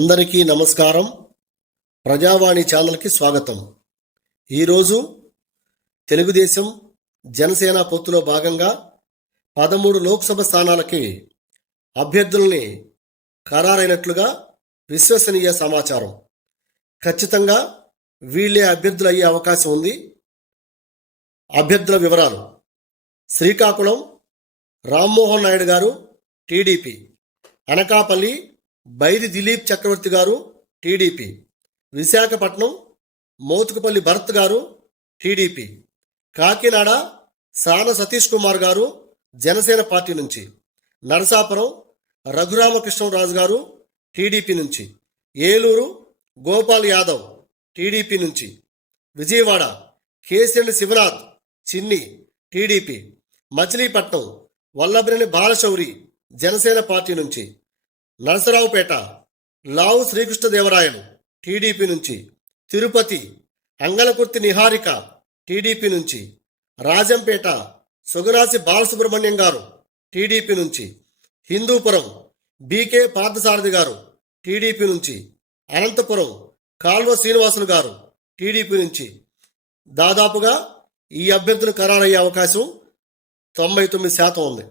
అందరికీ నమస్కారం. ప్రజావాణి ఛానల్కి స్వాగతం. ఈరోజు తెలుగుదేశం జనసేన పొత్తులో భాగంగా 13 లోక్సభ స్థానాలకి అభ్యర్థుల్ని ఖరారైనట్లుగా విశ్వసనీయ సమాచారం. ఖచ్చితంగా వీళ్ళే అభ్యర్థులు అయ్యే అవకాశం ఉంది. అభ్యర్థుల వివరాలు: శ్రీకాకుళం రామ్మోహన్ నాయుడు గారు టీడీపీ, అనకాపల్లి బైరి దిలీప్ చక్రవర్తి గారు టీడీపీ, విశాఖపట్నం మోతుకుపల్లి భరత్ గారు టీడీపీ, కాకినాడ సాన సతీష్ కుమార్ గారు జనసేన పార్టీ నుంచి, నరసాపురం రఘురామకృష్ణరాజు గారు టీడీపీ నుంచి, ఏలూరు గోపాల్ యాదవ్ టీడీపీ నుంచి, విజయవాడ కేశిరెడ్డి శివనాథ్ చిన్ని టీడీపీ, మచిలీపట్నం వల్లభనేని బాలశౌరి జనసేన పార్టీ నుంచి, నరసరావుపేట లావు శ్రీకృష్ణదేవరాయలు టీడీపీ నుంచి, తిరుపతి అంగలకుర్తి నిహారిక టీడీపీ నుంచి, రాజంపేట సుగరాసి బాలసుబ్రహ్మణ్యం గారు టీడీపీ నుంచి, హిందూపురం బీకే పార్థసారథి గారు టీడీపీ నుంచి, అనంతపురం కాల్వ శ్రీనివాసులు గారు టీడీపీ నుంచి. దాదాపుగా ఈ అభ్యర్థులు ఖరారయ్యే అవకాశం 99% ఉంది.